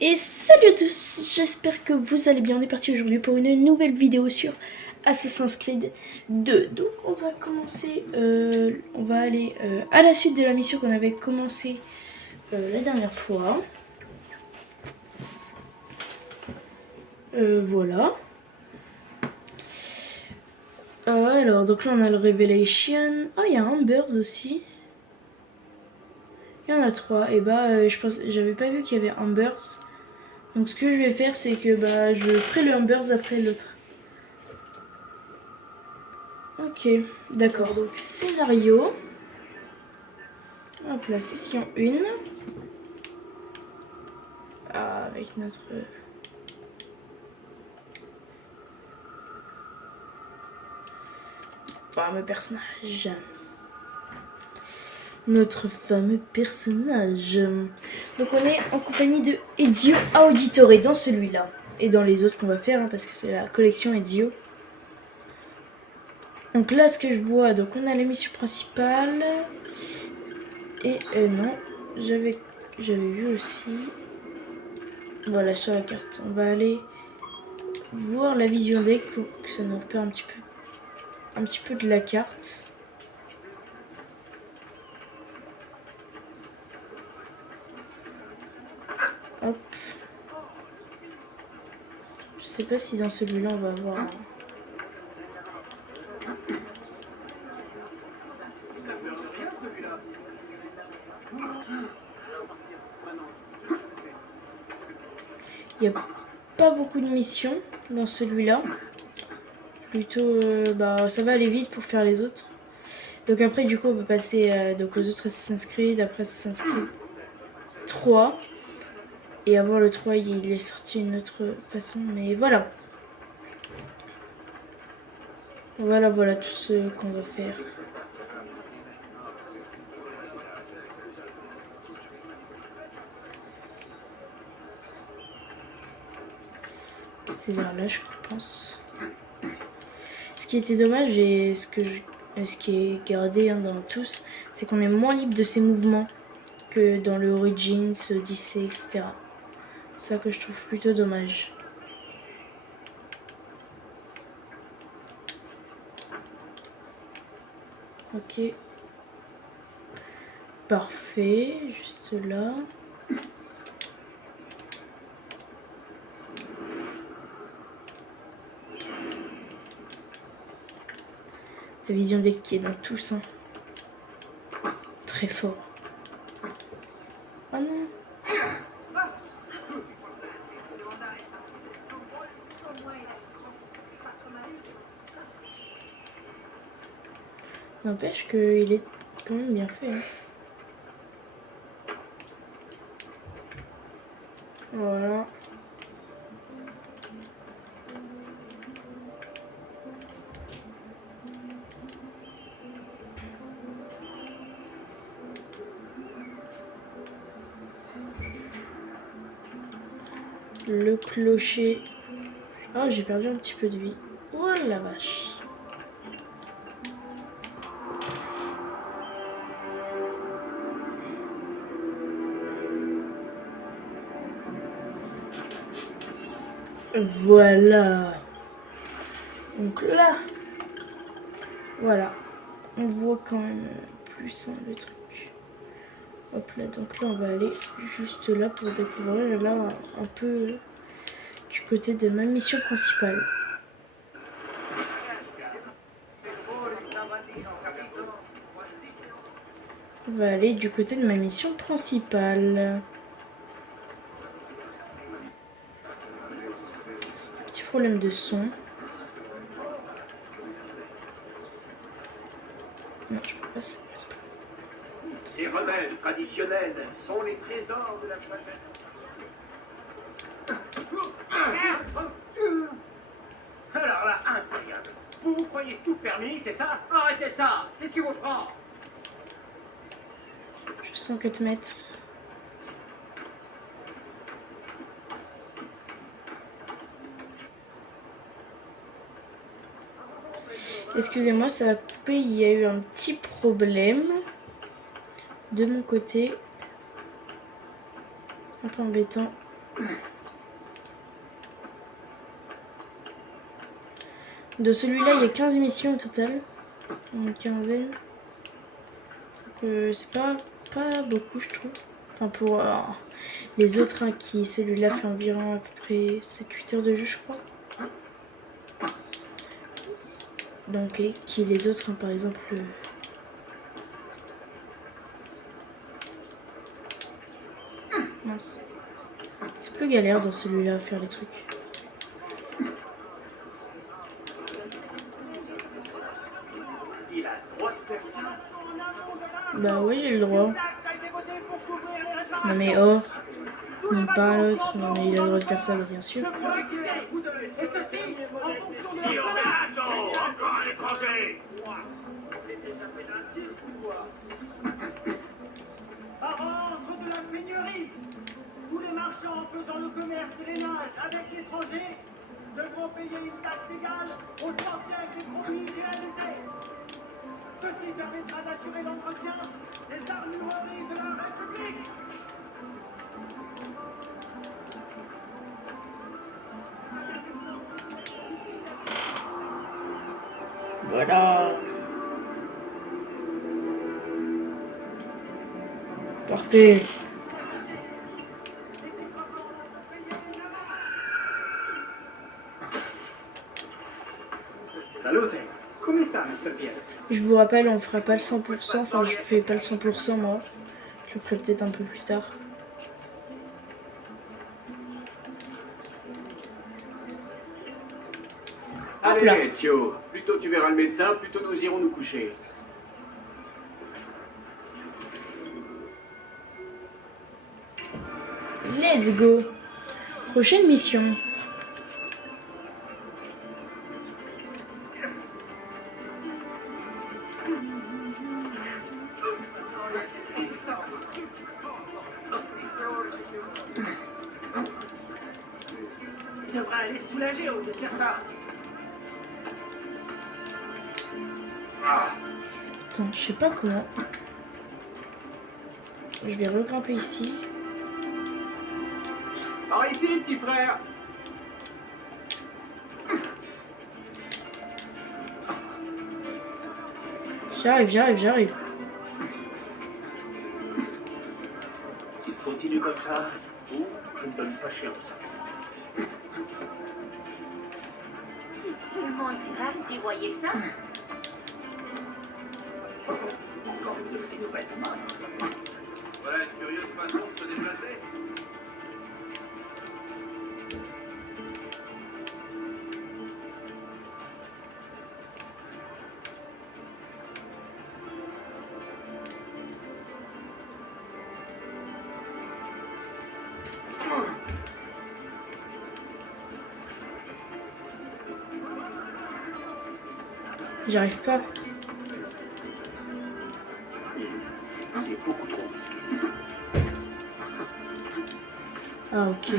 Et salut à tous, j'espère que vous allez bien. On est parti aujourd'hui pour une nouvelle vidéo sur Assassin's Creed 2. Donc on va commencer, on va aller à la suite de la mission qu'on avait commencé la dernière fois. Voilà. Alors donc là on a le Revelation. Ah, il y a Ambers aussi. Il y en a 3. Et je pense, j'avais pas vu qu'il y avait Ambers. Donc ce que je vais faire c'est que je ferai le Ambers après l'autre. Ok, d'accord. Donc scénario. Hop là, session 1. Avec notre... fameux personnage. Notre fameux personnage. Donc on est en compagnie de Ezio Auditore dans celui-là. Et dans les autres qu'on va faire, parce que c'est la collection Ezio. Donc là, ce que je vois, donc on a la mission principale. Et non, j'avais vu aussi. Voilà, sur la carte. On va aller voir la vision deck pour que ça nous repère un petit peu de la carte. Hop. Je sais pas si dans celui-là on va avoir... Il n'y a pas beaucoup de missions dans celui-là. Plutôt, ça va aller vite pour faire les autres. Donc après, du coup, on va passer donc aux autres Assassin's Creed. Après Assassin's Creed 3. Et avant le 3, il est sorti une autre façon. Mais voilà. Voilà tout ce qu'on va faire. C'est vers là, je pense. Ce qui était dommage et ce qui est gardé dans tous, c'est qu'on est moins libre de ses mouvements que dans le Origins, Odyssey, etc. C'est ça que je trouve plutôt dommage. Ok. Parfait, juste là. La vision deck qui est dans tous. Hein. Très fort. Ah non. N'empêche qu'il est quand même bien fait. Hein. Voilà. Le clocher. Ah, j'ai perdu un petit peu de vie. Oh la vache. Voilà. Donc là, voilà. On voit quand même plus le truc. Hop là, donc là on va aller juste là pour découvrir là un peu du côté de ma mission principale. On va aller du côté de ma mission principale. Petit problème de son. Non, je peux pas, c'est pas... Ces remèdes traditionnels sont les trésors de la sagesse. Alors là, incroyable. Vous vous croyez tout permis, c'est ça? Arrêtez ça! Qu'est-ce qui vous prend? Je sens que te mettre. Excusez-moi, ça a coupé, il y a eu un petit problème de mon côté. Un peu embêtant. De celui-là, il y a 15 missions au total. Une quinzaine. Donc c'est pas beaucoup, je trouve. Enfin, pour les autres, hein, celui-là fait environ à peu près 7-8 heures de jeu, je crois. Donc, et qui les autres, hein, par exemple... Mince. C'est plus galère dans celui-là à faire les trucs. Il a le droit de faire ça. Bah oui, j'ai le droit. Non mais oh, non pas l'autre. Non mais il a le droit de faire ça, bah, bien sûr. Encore un étranger. Par ordre de la seigneurie, tous les marchands faisant le commerce et l'énage avec l'étranger devront payer une taxe égale au centième des produits réalisés. Ceci permettra d'assurer l'entretien des armureries de la République. Voilà. Parfait. Salute. Come sta, Mr. Pierre? Je vous rappelle, on fera pas le 100%. Enfin, je fais pas le 100% moi. Je le ferai peut-être un peu plus tard. Allez, Ezio, plus tôt tu verras le médecin, plus tôt nous irons nous coucher. Let's go. Prochaine mission. Il devrait aller se soulager au lieu de faire ça. Attends, je sais pas comment. Je vais regrimper ici. Par ici, petit frère. J'arrive. S'il continue comme ça, je ne donne pas cher de ça. Si seulement Gérald voyait ça. Encore une de ces nouvelles modes. Voilà une curieuse façon de se déplacer. J'arrive pas. C'est beaucoup trop risqué. Ah ok.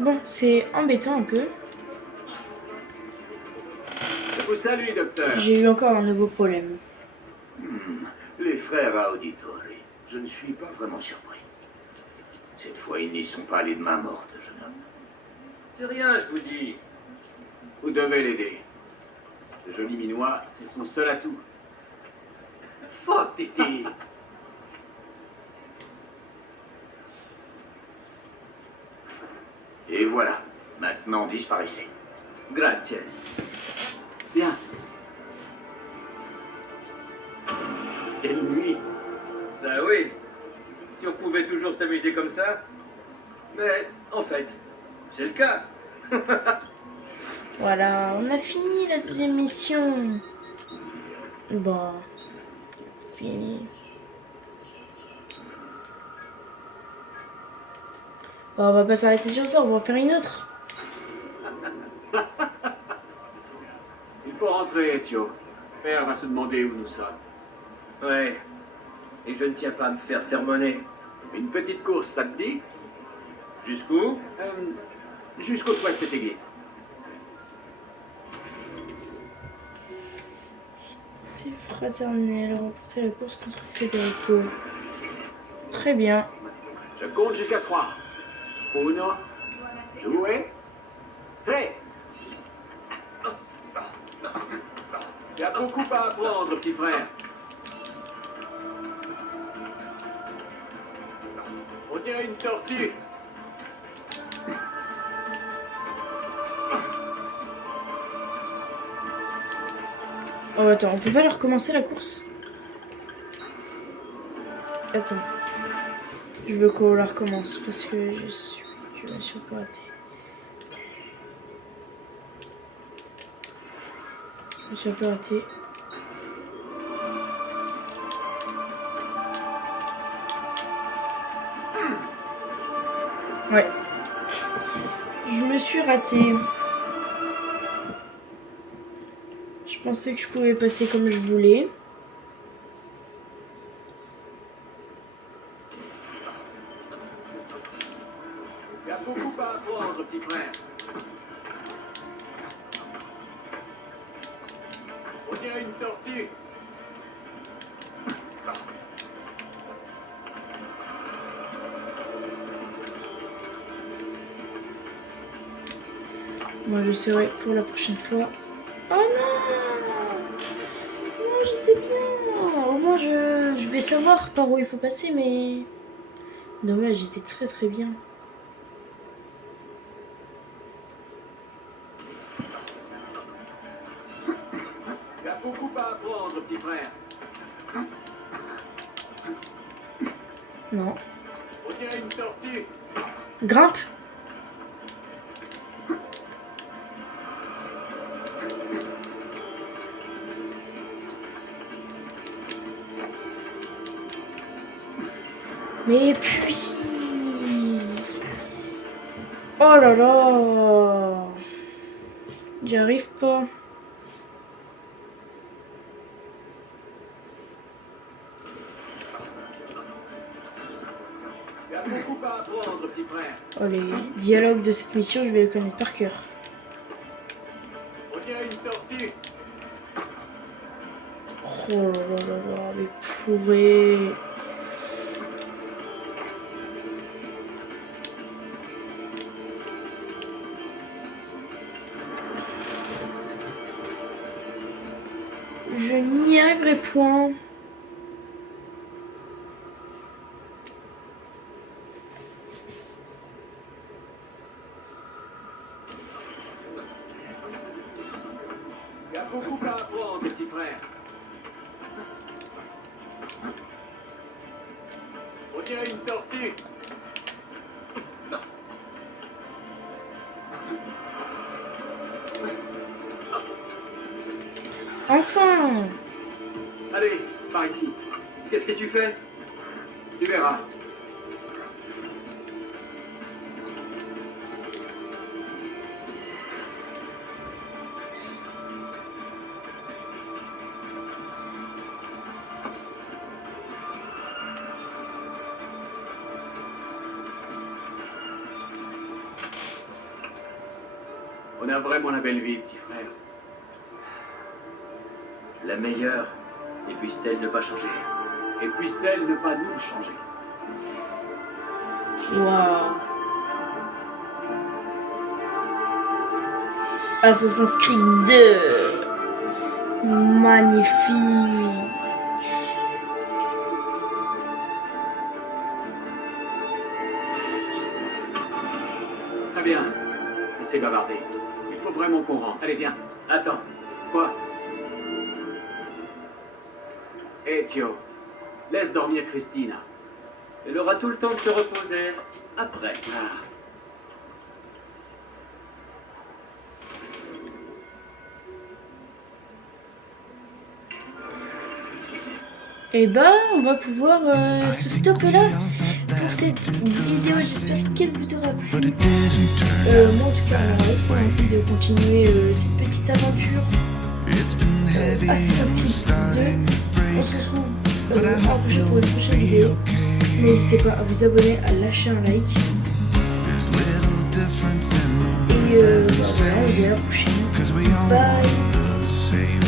Bon, c'est embêtant un peu. Je vous salue, docteur. J'ai eu encore un nouveau problème. Les frères Auditori, je ne suis pas vraiment surpris. Cette fois, ils n'y sont pas allés de main morte, jeune homme. C'est rien, je vous dis. Vous devez l'aider. Ce joli minois, c'est son seul atout. Fuck, Titi. Et voilà, maintenant disparaissez. Grazie. Bien. Quelle nuit. Ça oui. Si on pouvait toujours s'amuser comme ça. Mais en fait, c'est le cas. Voilà, on a fini la deuxième mission. Bon, fini. Bon, on va pas s'arrêter sur ça, on va en faire une autre. Il faut rentrer, Ezio. Père va se demander où nous sommes. Ouais. Et je ne tiens pas à me faire sermonner. Une petite course, ça te dit? Jusqu'où? Jusqu'au toit de cette église. T'es fraternel, remporter la course contre Federico. Très bien. Je compte jusqu'à 3. 1, 2, 3. Il y a beaucoup à apprendre, petit frère. On dirait une tortue. Oh attends, on peut pas leur recommencer la course? Attends. Je veux qu'on la recommence parce que je me suis pas raté. Je me suis un peu raté. Ouais. Je me suis raté. Je pensais que je pouvais passer comme je voulais. Il y a beaucoup à apprendre, petit frère. On dirait une tortue. Moi je serai pour la prochaine fois. Oh non! Non, j'étais bien! Au moins je vais savoir par où il faut passer, mais... Dommage, j'étais très très bien. Il y a beaucoup à apprendre, petit frère. Non. On dirait une tortue. Grimpe! Mais puis... Oh là là! J'y arrive pas. Il y a beaucoup à apprendre, petit frère. Oh, les dialogues de cette mission, je vais les connaître par cœur. On dirait une tortue. Oh là là là là, mais pourrez... Je n'y arriverai point. Il y a beaucoup à apprendre, petit frère. On dirait une tortue. Enfin! Allez, par ici. Qu'est-ce que tu fais? Tu verras. On a vraiment la belle vie, petit frère. La meilleure. Et puisse-t-elle ne pas changer? Et puisse-t-elle ne pas nous changer? Waouh! Assassin's Creed 2! Magnifique! Très bien. Assez bavardé. Il faut vraiment qu'on rentre. Allez, viens. Attends. Quoi? Ezio, laisse dormir Christina. Elle aura tout le temps de te reposer. Après. Ah. Et bah, on va pouvoir se stopper là pour cette vidéo. J'espère qu'elle vous aura plu. Moi, en tout cas, ça m'a envie de continuer cette petite aventure. Assassin's Creed 2. On se retrouve pour une prochaine vidéo. N'hésitez pas à vous abonner, à lâcher un like. Et voilà, on se dit à la prochaine. Bye.